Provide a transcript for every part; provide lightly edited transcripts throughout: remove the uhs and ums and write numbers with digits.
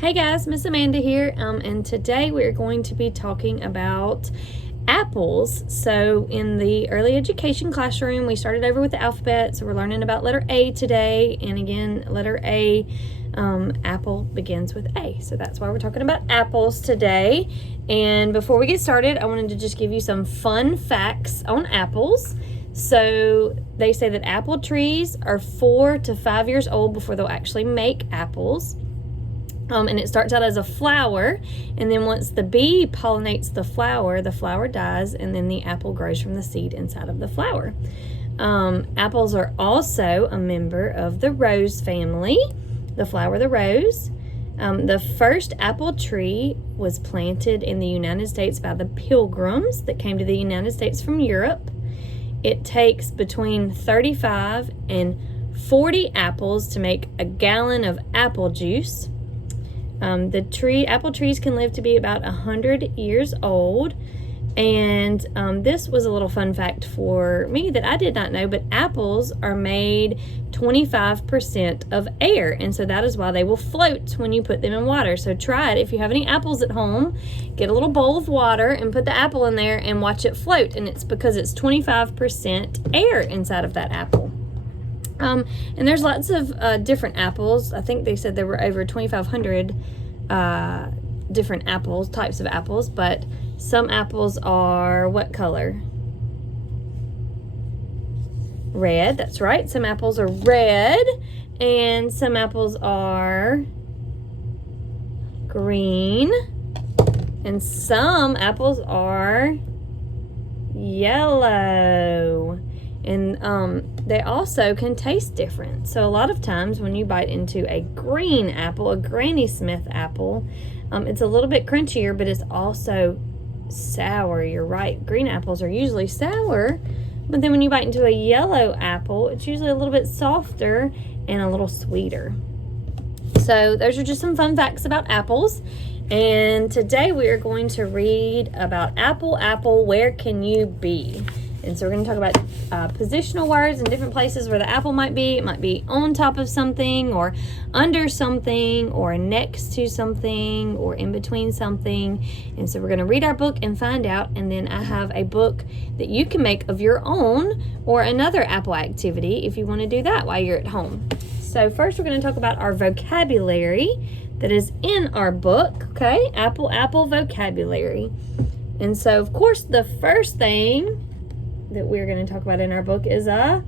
Hey guys, Miss Amanda here, and today we're going to be talking about apples. So in the early education classroom, we started over with the alphabet, so we're learning about letter A today, and again, letter A, apple begins with A, so that's why we're talking about apples today. And before we get started, I wanted to just give you some fun facts on apples. So they say that apple trees are 4 to 5 years old before they'll actually make apples. And it starts out as a flower, and then once the bee pollinates the flower dies, and then the apple grows from the seed inside of the flower. Apples are also a member of the rose family, the flower of the rose. The first apple tree was planted in the United States by the Pilgrims that came to the United States from Europe. It takes between 35 and 40 apples to make a gallon of apple juice. Apple trees can live to be about 100 years old. And this was a little fun fact for me that I did not know, but apples are made 25% of air. And so that is why they will float when you put them in water. So try it. If you have any apples at home, get a little bowl of water and put the apple in there and watch it float. And it's because it's 25% air inside of that apple. And there's lots of different apples. I think they said there were over 2,500 different types of apples, but some apples are what color? Red, that's right. Some apples are red, and some apples are green, and some apples are yellow. And they also can taste different. So a lot of times when you bite into a green apple, a Granny Smith apple, it's a little bit crunchier, but it's also sour. You're right. Green apples are usually sour, but then when you bite into a yellow apple, it's usually a little bit softer and a little sweeter. So those are just some fun facts about apples. And today we are going to read about apple, where can you be? And so we're going to talk about positional words and different places where the apple might be. It might be on top of something, or under something, or next to something, or in between something. And so we're going to read our book and find out. And then I have a book that you can make of your own, or another apple activity if you want to do that while you're at home. So first we're going to talk about our vocabulary that is in our book. Okay, apple vocabulary. And so of course the first thing that we're going to talk about in our book is a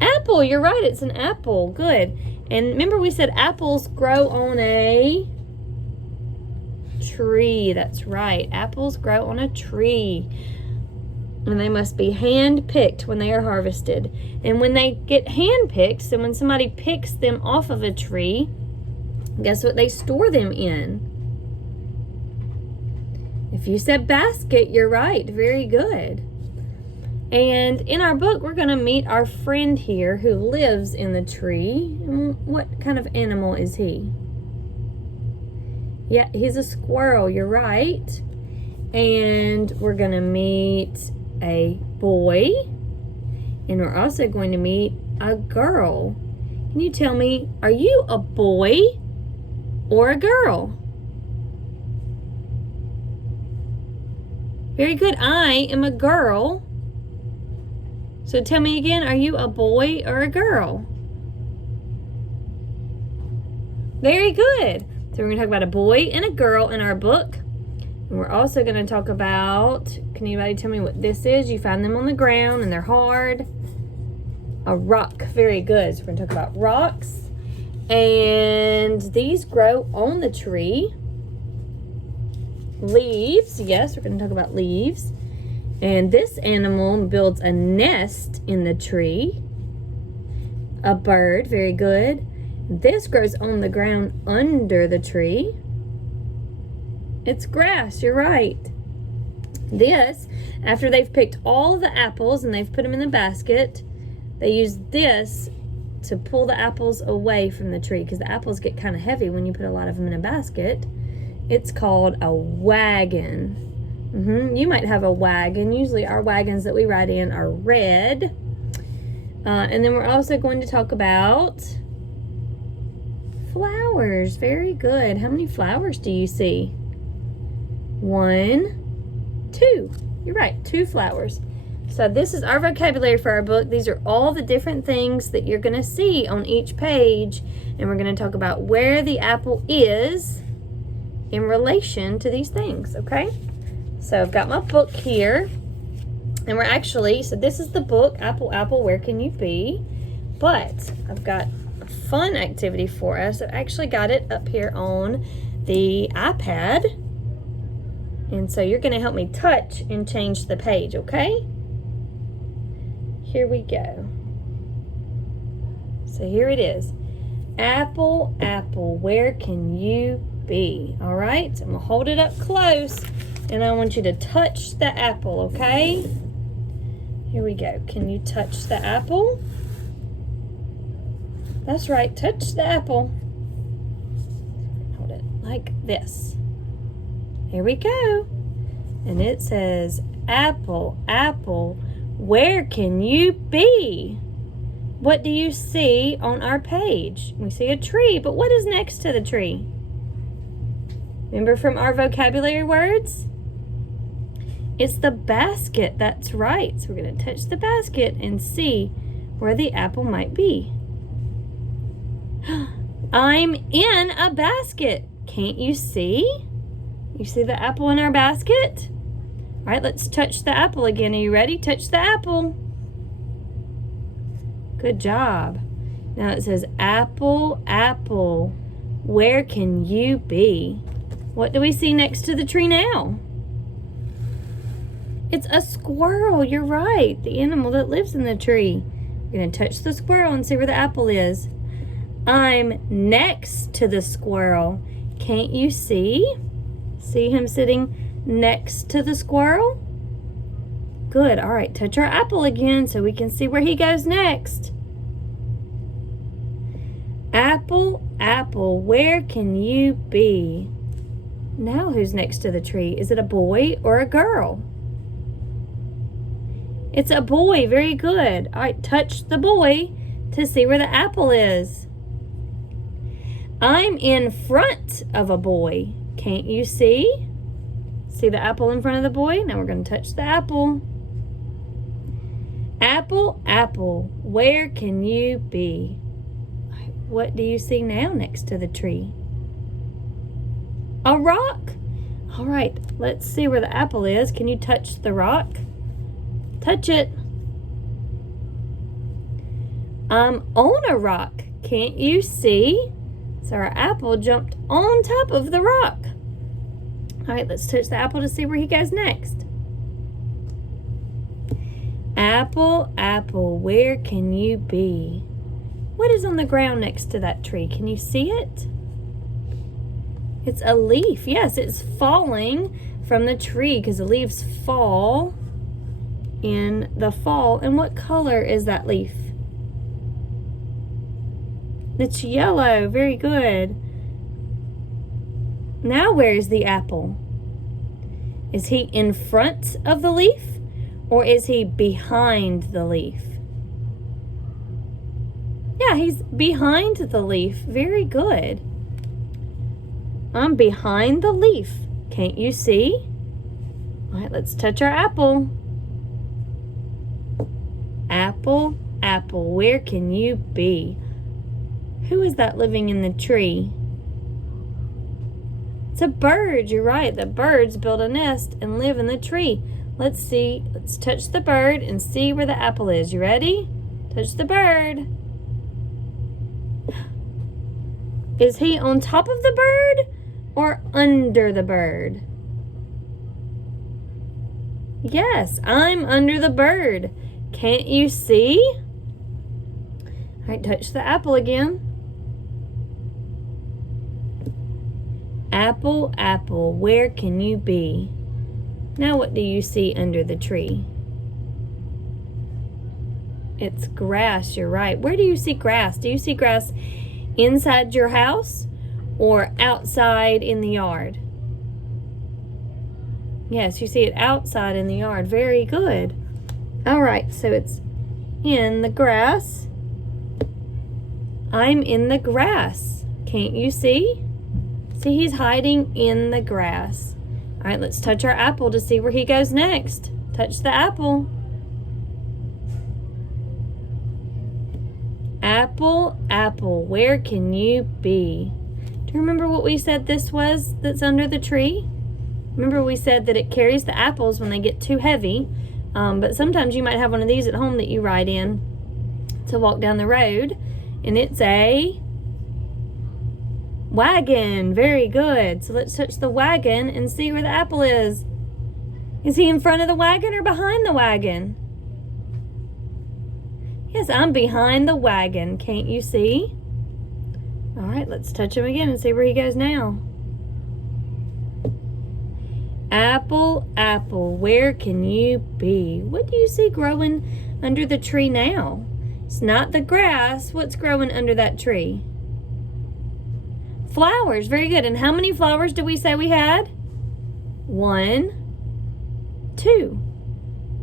apple. You're right, it's an apple. Good. And remember we said apples grow on a tree. That's right. Apples grow on a tree. And they must be hand-picked when they are harvested. And when they get hand-picked, so when somebody picks them off of a tree, guess what they store them in? If you said basket, you're right. Very good. And in our book, we're going to meet our friend here who lives in the tree. What kind of animal is he? Yeah, he's a squirrel. You're right. And we're going to meet a boy. And we're also going to meet a girl. Can you tell me, are you a boy or a girl? Very good. I am a girl. So tell me again, are you a boy or a girl? Very good. So we're going to talk about a boy and a girl in our book. And we're also going to talk about, can anybody tell me what this is? You find them on the ground and they're hard. A rock. Very good. So we're going to talk about rocks. And these grow on the tree. Leaves, yes, we're going to talk about leaves. And this animal builds a nest in the tree. A bird, very good. This grows on the ground under the tree. It's grass, you're right. This, after they've picked all of the apples and they've put them in the basket, they use this to pull the apples away from the tree, because the apples get kind of heavy when you put a lot of them in a basket. It's called a wagon. You might have a wagon. Usually our wagons that we ride in are red. And then we're also going to talk about flowers. Very good. How many flowers do you see? 1, 2. You're right, 2 flowers. So this is our vocabulary for our book. These are all the different things that you're going to see on each page. And we're going to talk about where the apple is in relation to these things, okay? So I've got my book here. And we're actually, so this is the book, Apple, Apple, Where Can You Be? But I've got a fun activity for us. I've actually got it up here on the iPad. And so you're going to help me touch and change the page, okay? Here we go. So here it is. Apple, apple, where can you be? All right, I'm going to hold it up close, and I want you to touch the apple, okay? Here we go. Can you touch the apple? That's right, touch the apple. Hold it like this. Here we go. And it says, apple, apple, where can you be? What do you see on our page? We see a tree, but what is next to the tree? Remember from our vocabulary words? It's the basket. That's right. So we're going to touch the basket and see where the apple might be. I'm in a basket. Can't you see? You see the apple in our basket? All right, let's touch the apple again. Are you ready? Touch the apple. Good job. Now it says, apple, apple, where can you be? What do we see next to the tree now? It's a squirrel. You're right. The animal that lives in the tree. You're going to touch the squirrel and see where the apple is. I'm next to the squirrel. Can't you see? See him sitting next to the squirrel? Good. All right, touch our apple again so we can see where he goes next. Apple, apple, where can you be? Now who's next to the tree? Is it a boy or a girl? It's a boy. Very good. All right, touch the boy to see where the apple is. I'm in front of a boy. Can't you see? See the apple in front of the boy? Now we're going to touch the apple. Apple, apple, where can you be? What do you see now next to the tree? A rock. All right, let's see where the apple is. Can you touch the rock? Touch it. I'm on a rock. Can't you see? So our apple jumped on top of the rock. All right, let's touch the apple to see where he goes next. Apple, apple, where can you be? What is on the ground next to that tree? Can you see it? It's a leaf. Yes, it's falling from the tree because the leaves fall in the fall. And what color is that leaf? It's yellow. Very good. Now where's the apple? Is he in front of the leaf or is he behind the leaf? Yeah, he's behind the leaf. Very good. I'm behind the leaf. Can't you see? All right, let's touch our apple. Apple, apple, where can you be? Who is that living in the tree? It's a bird. You're right. The birds build a nest and live in the tree. Let's see. Let's touch the bird and see where the apple is. You ready? Touch the bird. Is he on top of the bird or under the bird? Yes, I'm under the bird. Can't you see? All right, touch the apple again. Apple, apple, where can you be? Now what do you see under the tree? It's grass, you're right. Where do you see grass? Do you see grass inside your house or outside in the yard? Yes, you see it outside in the yard. Very good. All right, so it's in the grass. I'm in the grass. Can't you see? See, he's hiding in the grass. All right, let's touch our apple to see where he goes next. Touch the apple. Apple, apple, where can you be? Do you remember what we said this was that's under the tree? Remember we said that it carries the apples when they get too heavy. But sometimes you might have one of these at home that you ride in to walk down the road. And it's a wagon. Very good. So let's touch the wagon and see where the apple is. Is he in front of the wagon or behind the wagon? Yes, I'm behind the wagon. Can't you see? All right, let's touch him again and see where he goes now. Apple, apple, where can you be? What do you see growing under the tree now? It's not the grass. What's growing under that tree? Flowers. Very good. And how many flowers did we say we had? 1, 2.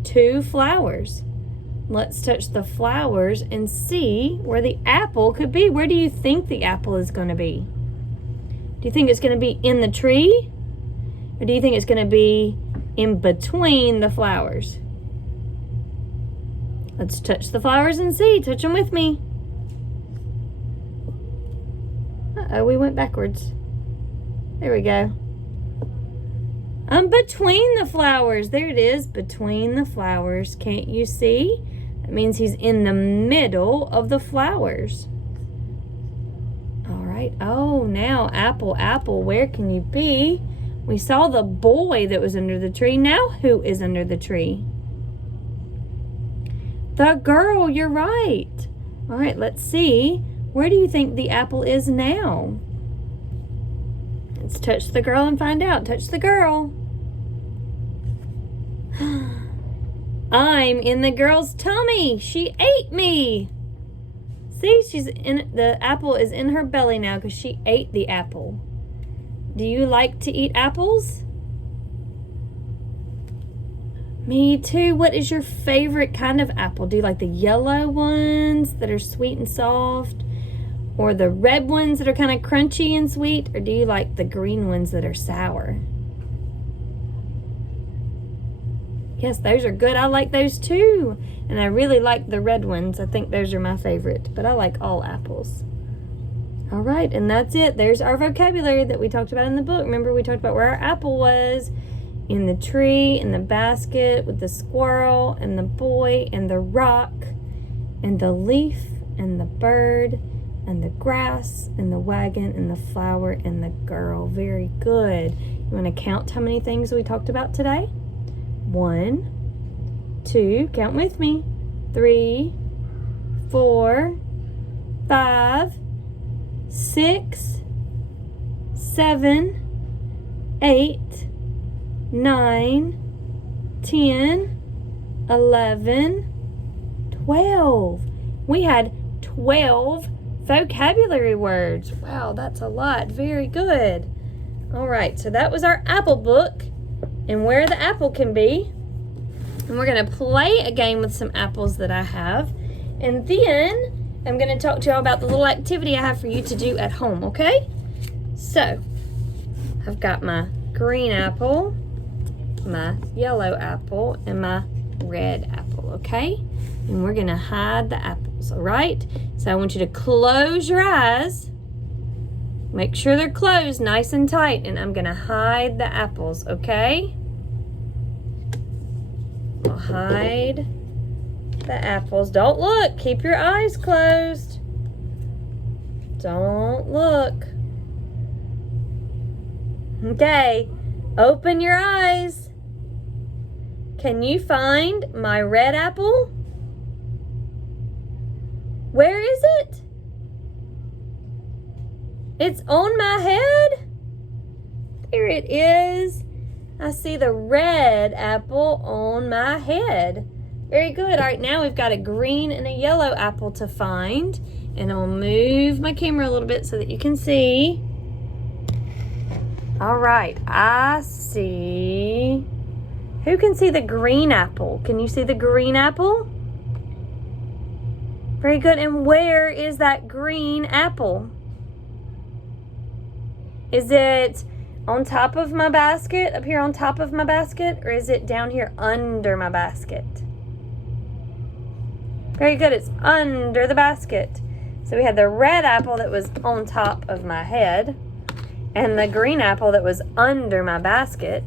2 flowers. Let's touch the flowers and see where the apple could be. Where do you think the apple is going to be? Do you think it's going to be in the tree? Or do you think it's going to be in between the flowers? Let's touch the flowers and see. Touch them with me. Uh-oh, we went backwards. There we go. I'm between the flowers. There it is, between the flowers. Can't you see? That means he's in the middle of the flowers. All right. Oh, now apple, apple, where can you be? We saw the boy that was under the tree. Now who is under the tree? The girl, you're right. All right, let's see. Where do you think the apple is now? Let's touch the girl and find out. Touch the girl. I'm in the girl's tummy. She ate me. See, the apple is in her belly now because she ate the apple. Do you like to eat apples? Me too. What is your favorite kind of apple? Do you like the yellow ones that are sweet and soft? Or the red ones that are kind of crunchy and sweet? Or do you like the green ones that are sour? Yes, those are good. I like those too. And I really like the red ones. I think those are my favorite. But I like all apples. All right, and that's it. There's our vocabulary that we talked about in the book. Remember, we talked about where our apple was. In the tree, in the basket, with the squirrel, and the boy, and the rock, and the leaf, and the bird, and the grass, and the wagon, and the flower, and the girl. Very good. You want to count how many things we talked about today? 1, 2, count with me. 3, 4, 5, 6, 7, 8, 9, 10, 11, 12. We had 12 vocabulary words. Wow, that's a lot. Very good. All right, so that was our apple book and where the apple can be. And we're going to play a game with some apples that I have. And then I'm going to talk to y'all about the little activity I have for you to do at home, okay? So, I've got my green apple, my yellow apple, and my red apple, okay? And we're gonna hide the apples, all right? So I want you to close your eyes. Make sure they're closed nice and tight, and I'm gonna hide the apples, okay? I'll hide the apples. Don't look, keep your eyes closed. Don't look. Okay, open your eyes. Can you find my red apple? Where is it? It's on my head. There it is. I see the red apple on my head. Very good. All right, now we've got a green and a yellow apple to find. And I'll move my camera a little bit so that you can see. All right, I see. Who can see the green apple? Can you see the green apple? Very good. And where is that green apple? Is it on top of my basket, up here on top of my basket, or is it down here under my basket? Very good, it's under the basket. So we had the red apple that was on top of my head, and the green apple that was under my basket.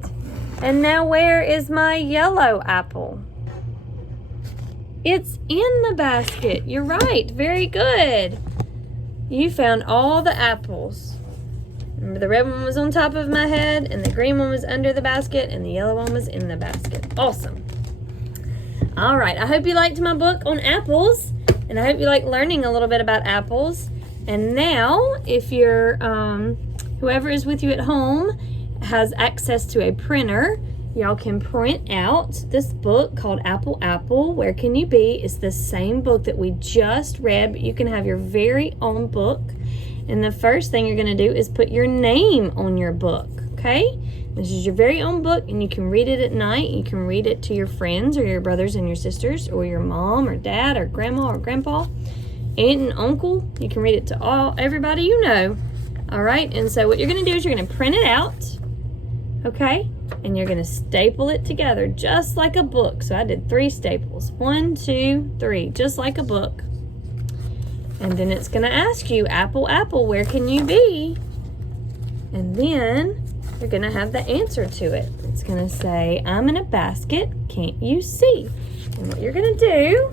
And now where is my yellow apple? It's in the basket. You're right, very good. You found all the apples. Remember, the red one was on top of my head, and the green one was under the basket, and the yellow one was in the basket. Awesome. All right, I hope you liked my book on apples, and I hope you like learning a little bit about apples. And now, if you're, whoever is with you at home has access to a printer, y'all can print out this book called Apple, Apple, Where Can You Be? It's the same book that we just read, but you can have your very own book. And the first thing you're going to do is put your name on your book, okay? This is your very own book, and you can read it at night. You can read it to your friends or your brothers and your sisters or your mom or dad or grandma or grandpa, aunt and uncle. You can read it to everybody you know, all right? And so what you're going to do is you're going to print it out, okay? And you're going to staple it together just like a book. So I did 3 staples. 1, 2, 3, just like a book. And then it's going to ask you, apple, apple, where can you be? And then you're going to have the answer to it. It's going to say, I'm in a basket, can't you see? And what you're going to do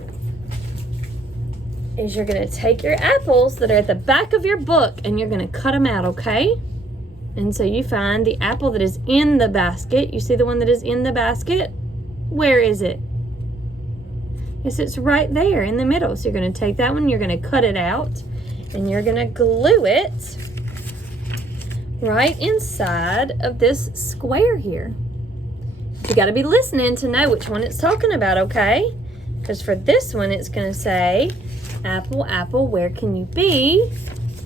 is you're going to take your apples that are at the back of your book and you're going to cut them out, okay? And so you find the apple that is in the basket. You see the one that is in the basket? Where is it? Yes, it's right there in the middle. So you're going to take that one, you're going to cut it out, and you're going to glue it right inside of this square here. You got to be listening to know which one it's talking about, okay? Because for this one, it's going to say, apple, apple, where can you be?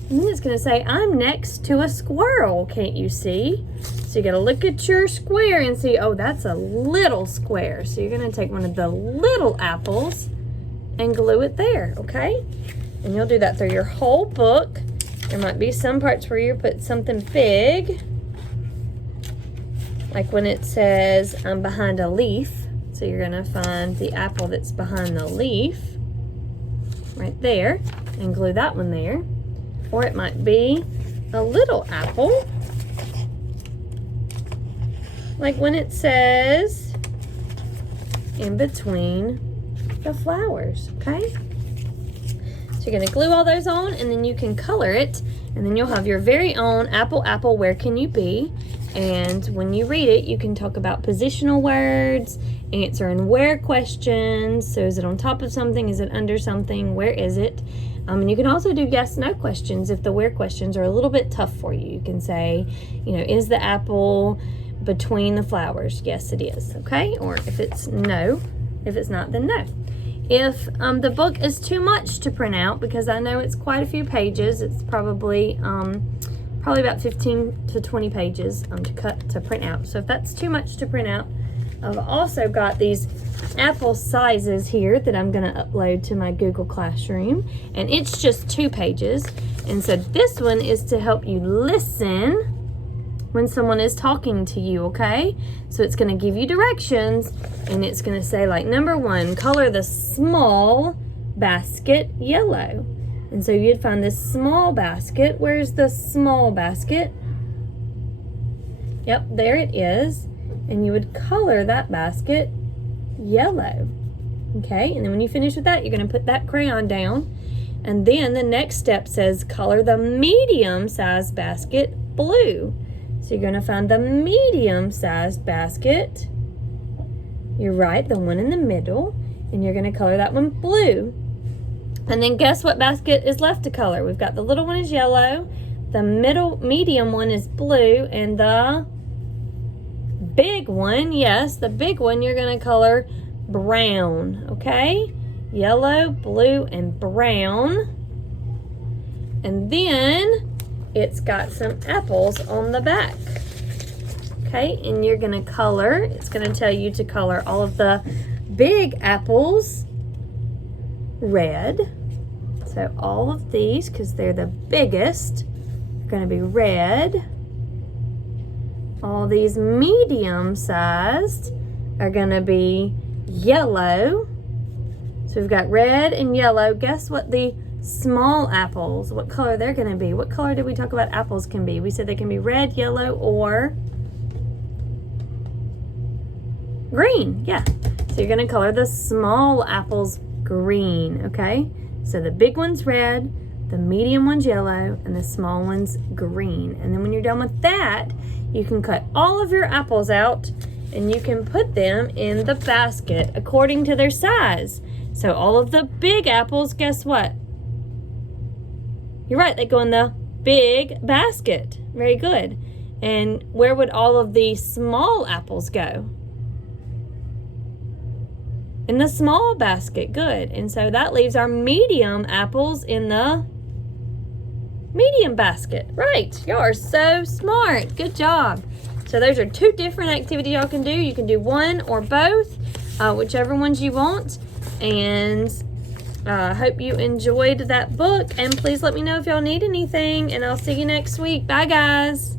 And then it's going to say, I'm next to a squirrel, can't you see? So you got to look at your square and see, oh, that's a little square. So you're going to take one of the little apples and glue it there, okay? And you'll do that through your whole book. There might be some parts where you put something big, like when it says, I'm behind a leaf. So you're going to find the apple that's behind the leaf right there and glue that one there. Or it might be a little apple, like when it says in between the flowers, okay? So you're going to glue all those on, and then you can color it, and then you'll have your very own apple, apple, where can you be? And when you read it, you can talk about positional words, answering where questions. So is it on top of something? Is it under something? Where is it? And you can also do yes, no questions if the where questions are a little bit tough for you. You can say, you know, is the apple between the flowers? Yes, it is, okay? Or if it's no, if it's not, then no. If the book is too much to print out, because I know it's quite a few pages, it's probably about 15 to 20 pages to print out. So if that's too much to print out, I've also got these apple sizes here that I'm going to upload to my Google Classroom, and it's just 2 pages. And so this one is to help you listen when someone is talking to you, okay? So it's going to give you directions, and it's going to say, like, number 1, color the small basket yellow. And so you'd find this small basket. Where's the small basket? Yep, there it is. And you would color that basket yellow, okay? And then when you finish with that, you're going to put that crayon down, and then the next step says color the medium-sized basket blue. So you're going to find the medium-sized basket, you're right, the one in the middle, and you're going to color that one blue. And then guess what basket is left to color? We've got the little one is yellow, the medium one is blue, and the big one, yes, the big one, you're going to color brown, okay? Yellow, blue, and brown. And then it's got some apples on the back, okay? And you're going to color, it's going to tell you to color all of the big apples red. So all of these, because they're the biggest, are going to be red. All these medium-sized are going to be yellow. So we've got red and yellow. Guess what the small apples, what color they're going to be? What color did we talk about apples can be? We said they can be red, yellow, or green. Yeah. So you're going to color the small apples green, okay? So the big one's red, the medium one's yellow, and the small one's green. And then when you're done with that, you can cut all of your apples out and you can put them in the basket according to their size. So all of the big apples, guess what? You're right, they go in the big basket. Very good. And where would all of the small apples go? In the small basket. Good. And so that leaves our medium apples in the medium basket. Right. Y'all are so smart. Good job. So those are 2 different activities y'all can do. You can do one or both, whichever ones you want. And hope you enjoyed that book. And please let me know if y'all need anything. And I'll see you next week. Bye, guys.